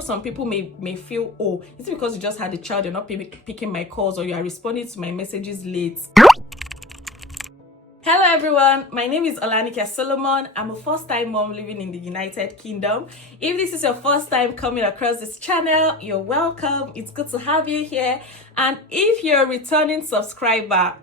Some people may feel, oh, is it because you just had a child, you're not picking my calls, or you are responding to my messages late? Hello everyone, my name is Olanike Solomon. I'm a first-time mom living in the United Kingdom. If this is your first time coming across this channel, you're welcome. It's good to have you here. And if you're a returning subscriber,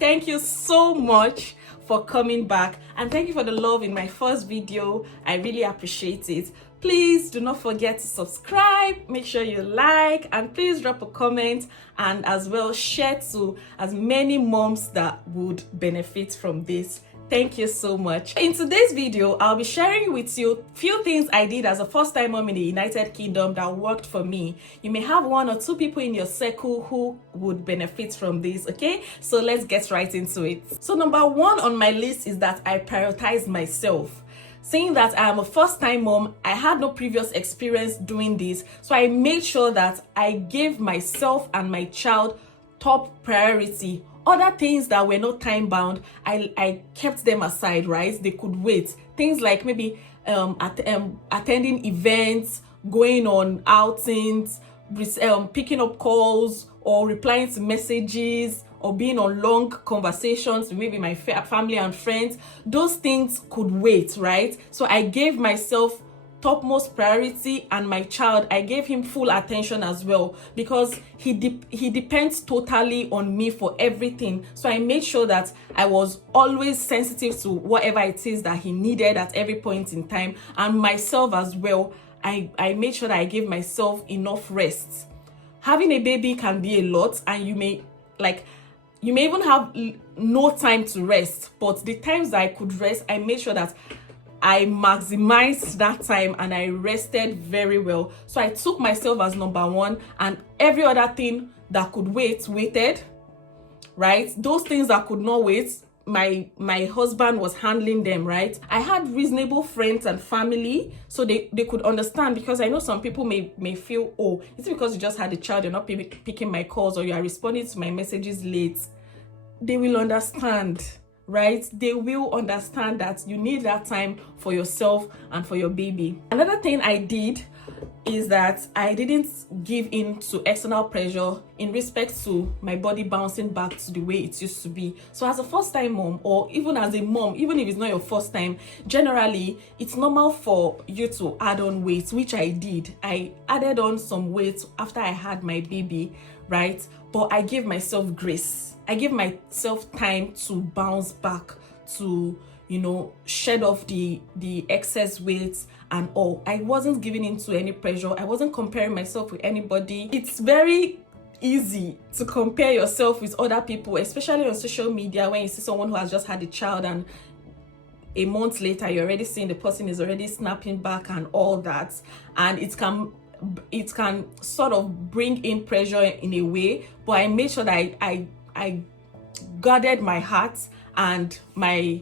thank you so much for coming back, and thank you for the love in my first video. I really appreciate it. Please do not forget to subscribe, make sure you like, and please drop a comment, and as well share to as many moms that would benefit from this. Thank you so much. In today's video, I'll be sharing with you a few things I did as a first-time mom in the United Kingdom that worked for me. You may have one or two people in your circle who would benefit from this, okay? So let's get right into it. So number one on my list is that I prioritize myself. Saying that I am a first-time mom, I had no previous experience doing this, so I made sure that I gave myself and my child top priority. Other things that were not time bound, I kept them aside, right? They could wait. Things like maybe attending events, going on outings, picking up calls, or replying to messages, or being on long conversations with maybe my family and friends. Those things could wait, right? So I gave myself topmost priority, and my child, I gave him full attention as well, because he depends totally on me for everything. So I made sure that I was always sensitive to whatever it is that he needed at every point in time, and myself as well. I made sure that I gave myself enough rest. Having a baby can be a lot, and you may even have no time to rest, but the times that I could rest, I made sure that I maximized that time and I rested very well. So I took myself as number one, and every other thing that could wait waited, right? Those things that could not wait, my husband was handling them, right? I had reasonable friends and family, so they could understand, because I know some people may feel, oh, it's because you just had a child, you're not picking my calls, or you are responding to my messages late. They will understand, right? They will understand that you need that time for yourself and for your baby. Another thing I did is that I didn't give in to external pressure in respect to my body bouncing back to the way it used to be. So as a first-time mom, or even as a mom, even if it's not your first time, generally it's normal for you to add on weight, which I did. I added on some weight after I had my baby, right? But I gave myself grace. I gave myself time to bounce back, to, you know, shed off the excess weight and all. I wasn't giving into any pressure. I wasn't comparing myself with anybody. It's very easy to compare yourself with other people, especially on social media, when you see someone who has just had a child and a month later you're already seeing the person is already snapping back and all that. And it can sort of bring in pressure in a way, but I made sure that I guarded my heart and my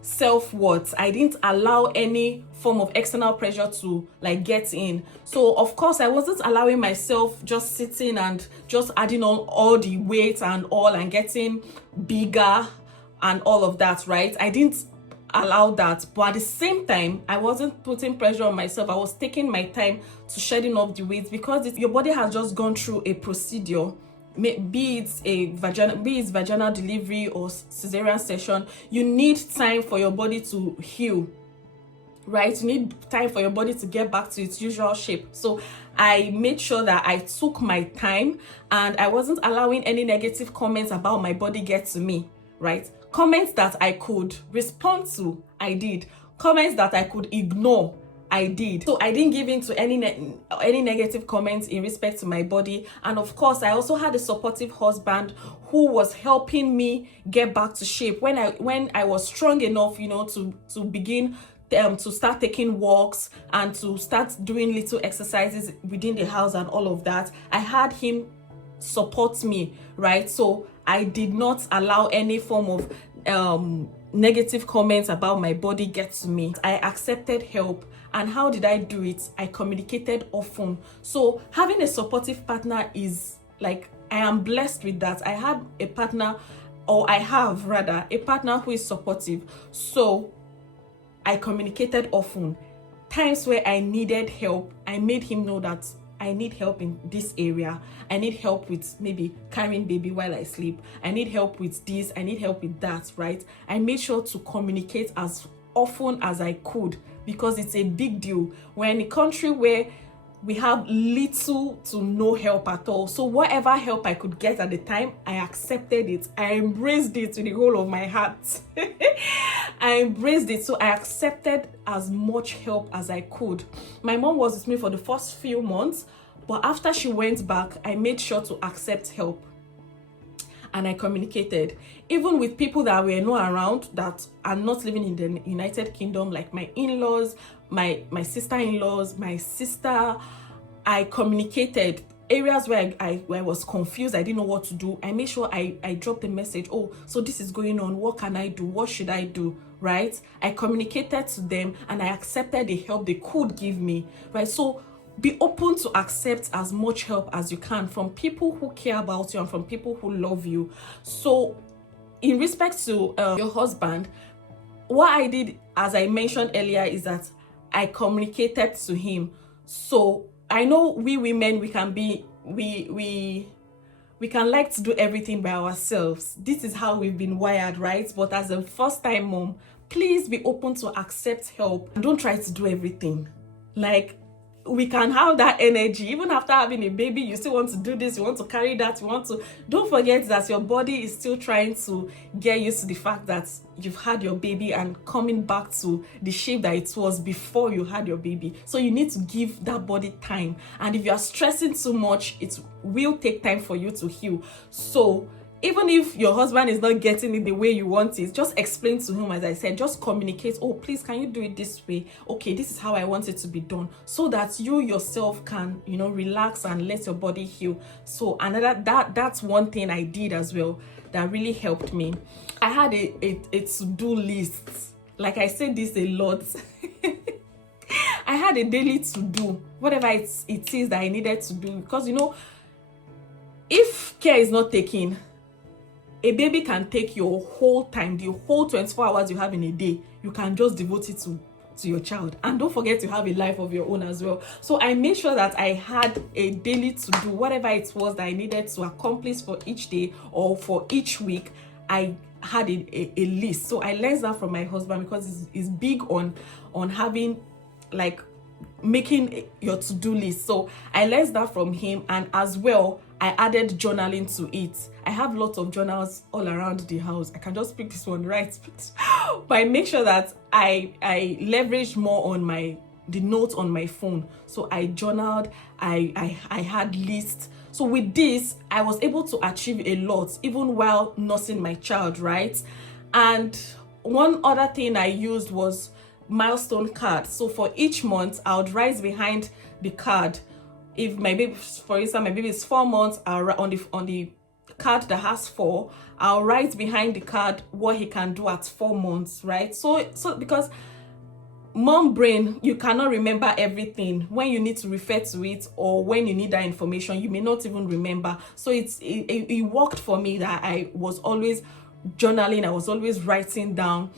self-worth. I didn't allow any form of external pressure to get in. So of course I wasn't allowing myself just sitting and just adding on all the weight and all and getting bigger and all of that, right? I didn't allow that, but at the same time I wasn't putting pressure on myself. I was taking my time to shedding off the weight, because your body has just gone through a procedure, be it vaginal delivery or cesarean section. You need time for your body to heal, right? You need time for your body to get back to its usual shape. So I made sure that I took my time, and I wasn't allowing any negative comments about my body get to me, right? Comments that I could respond to, I did. Comments that I could ignore, I did. So I didn't give in to any negative comments in respect to my body. And of course, I also had a supportive husband who was helping me get back to shape when I was strong enough, you know, to begin to start taking walks and to start doing little exercises within the house and all of that. I had him support me, right? So I did not allow any form of negative comments about my body get to me. I accepted help. And how did I do it? I communicated often. So having a supportive partner is I am blessed with that. I have a partner, or I have rather a partner who is supportive. So I communicated often. times where I needed help, I made him know that I need help in this area. I need help with maybe carrying baby while I sleep. I need help with this. I need help with that, right? I made sure to communicate as often as I could, because it's a big deal. We're in a country where we have little to no help at all. So whatever help I could get at the time, I accepted it. I embraced it with the whole of my heart. I embraced it. So I accepted as much help as I could. My mom was with me for the first few months, but after she went back, I made sure to accept help. And I communicated, even with people that were not around, that are not living in the United Kingdom, like my in-laws, my sister-in-laws, my sister. I communicated areas where I was confused. I didn't know what to do. I made sure I dropped a message. Oh, so this is going on. What can I do? What should I do? Right? I communicated to them and I accepted the help they could give me. Right? So be open to accept as much help as you can from people who care about you and from people who love you. So in respect to your husband, what I did, as I mentioned earlier, is that I communicated to him. So I know we women, we can be, we can like to do everything by ourselves. This is how we've been wired, right? But as a first-time mom, please be open to accept help. Don't try to do everything. Like, we can have that energy even after having a baby. You still want to do this, you want to carry that, you want to. Don't forget that your body is still trying to get used to the fact that you've had your baby and coming back to the shape that it was before you had your baby. So you need to give that body time, and if you are stressing too much, it will take time for you to heal. So even if your husband is not getting it the way you want it, just explain to him, as I said, just communicate. Oh, please, can you do it this way? Okay, this is how I want it to be done, so that you yourself can, relax and let your body heal. So that's one thing I did as well that really helped me. I had a to-do list. Like I said this a lot. I had a daily to-do, whatever it is that I needed to do, because if care is not taken, a baby can take your whole time, the whole 24 hours you have in a day. You can just devote it to your child. And don't forget to have a life of your own as well. So I made sure that I had a daily to do, whatever it was that I needed to accomplish for each day or for each week. I had a list. So I learned that from my husband, because he's big on having, like, making your to-do list. So I learned that from him, and as well I added journaling to it. I have lots of journals all around the house. I can just pick this one, right? But I make sure that I leveraged more on the notes on my phone. So I journaled, I had lists. So with this, I was able to achieve a lot, even while nursing my child, right? And one other thing I used was milestone card. So for each month, I would write behind the card. If my baby, for instance, my baby is 4 months, I'll write on the card that has 4, I'll write behind the card what he can do at 4 months, right? So because mom brain, you cannot remember everything. When you need to refer to it, or when you need that information, you may not even remember. So it worked for me that I was always journaling, I was always writing down,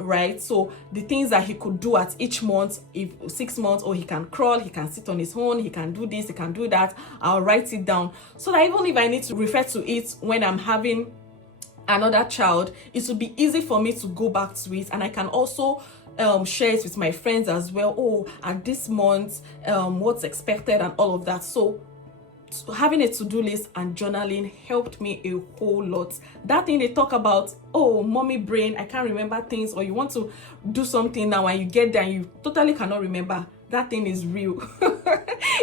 right? So the things that he could do at each month, if 6 months, or he can crawl, he can sit on his own, he can do this, he can do that, I'll write it down, so that even if I need to refer to it when I'm having another child, it will be easy for me to go back to it. And I can also share it with my friends as well. Oh, at this month, what's expected and all of that. So having a to-do list and journaling helped me a whole lot. That thing they talk about, oh, mommy brain, I can't remember things, or you want to do something now and you get there and you totally cannot remember, that thing is real.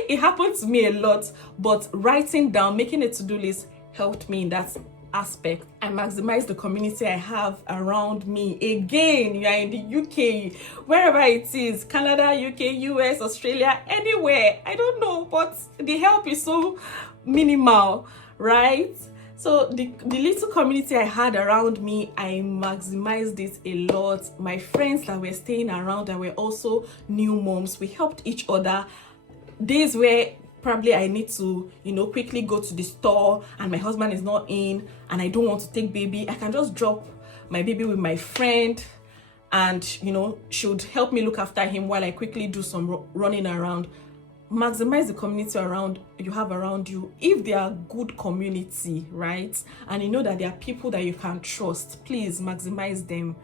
It happened to me a lot, but writing down, making a to-do list helped me in that aspect. I maximize the community I have around me. Again, you are in the UK, wherever it is, Canada, UK, US, Australia, anywhere, I don't know, but the help is so minimal, right? So the little community I had around me, I maximized it a lot. My friends that were staying around, that were also new moms, we helped each other. Days where probably I need to, quickly go to the store and my husband is not in and I don't want to take baby, I can just drop my baby with my friend and she would help me look after him while I quickly do some running around. Maximize the community around you have around you. If they are good community, right, and you know that there are people that you can trust, please maximize them.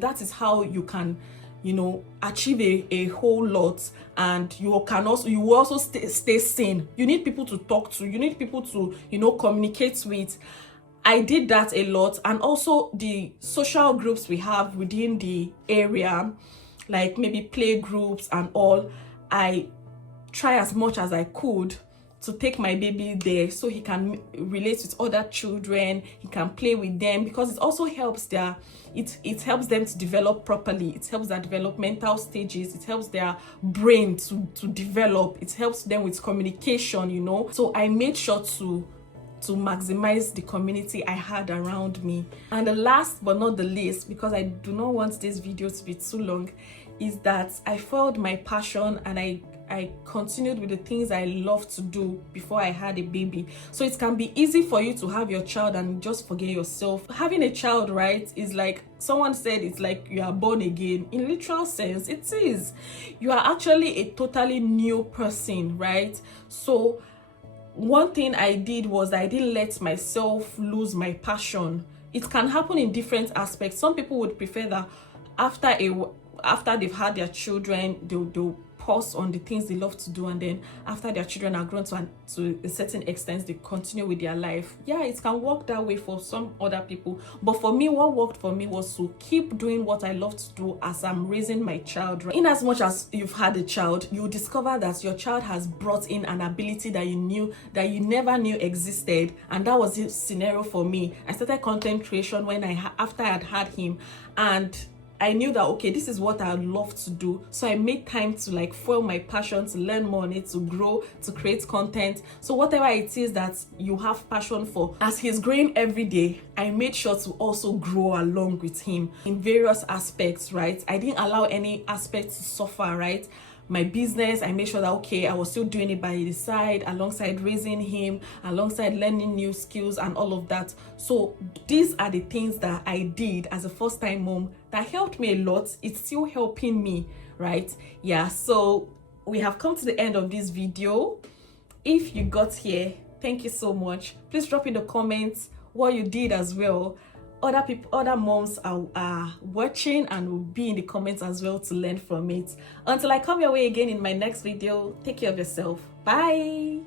That is how you can achieve a whole lot, and you will also stay sane. You need people to talk to, you need people to communicate with. I did that a lot. And also the social groups we have within the area, like maybe play groups and all, I try as much as I could to take my baby there so he can relate with other children, he can play with them, because it also helps it helps them to develop properly. It helps their developmental stages, it helps their brain to develop, it helps them with communication, So I made sure to maximize the community I had around me. And the last but not the least, because I do not want this video to be too long, is that I followed my passion and I continued with the things I love to do before I had a baby. So it can be easy for you to have your child and just forget yourself. Having a child, right, is like someone said, it's like you are born again. In literal sense, it is. You are actually a totally new person, right? So one thing I did was I didn't let myself lose my passion. It can happen in different aspects. Some people would prefer that after they've had their children, they'll pause on the things they love to do, and then after their children are grown to a certain extent, they continue with their life. Yeah, it can work that way for some other people, but for me, what worked for me was to keep doing what I love to do as I'm raising my child. In as much as you've had a child, you discover that your child has brought in an ability that you never knew existed, and that was the scenario for me. I started content creation after I had him, and I knew that, okay, this is what I love to do. So I made time to fuel my passion, to learn more on it, to grow, to create content. So whatever it is that you have passion for, as he's growing every day, I made sure to also grow along with him in various aspects, right? I didn't allow any aspect to suffer, right? My business, I made sure that, okay, I was still doing it by the side, alongside raising him, alongside learning new skills and all of that. So these are the things that I did as a first-time mom that helped me a lot. It's still helping me, right? Yeah, so we have come to the end of this video. If you got here, thank you so much. Please drop in the comments what you did as well. Other moms are watching and will be in the comments as well to learn from it. Until I come your way again in my next video, take care of yourself. Bye.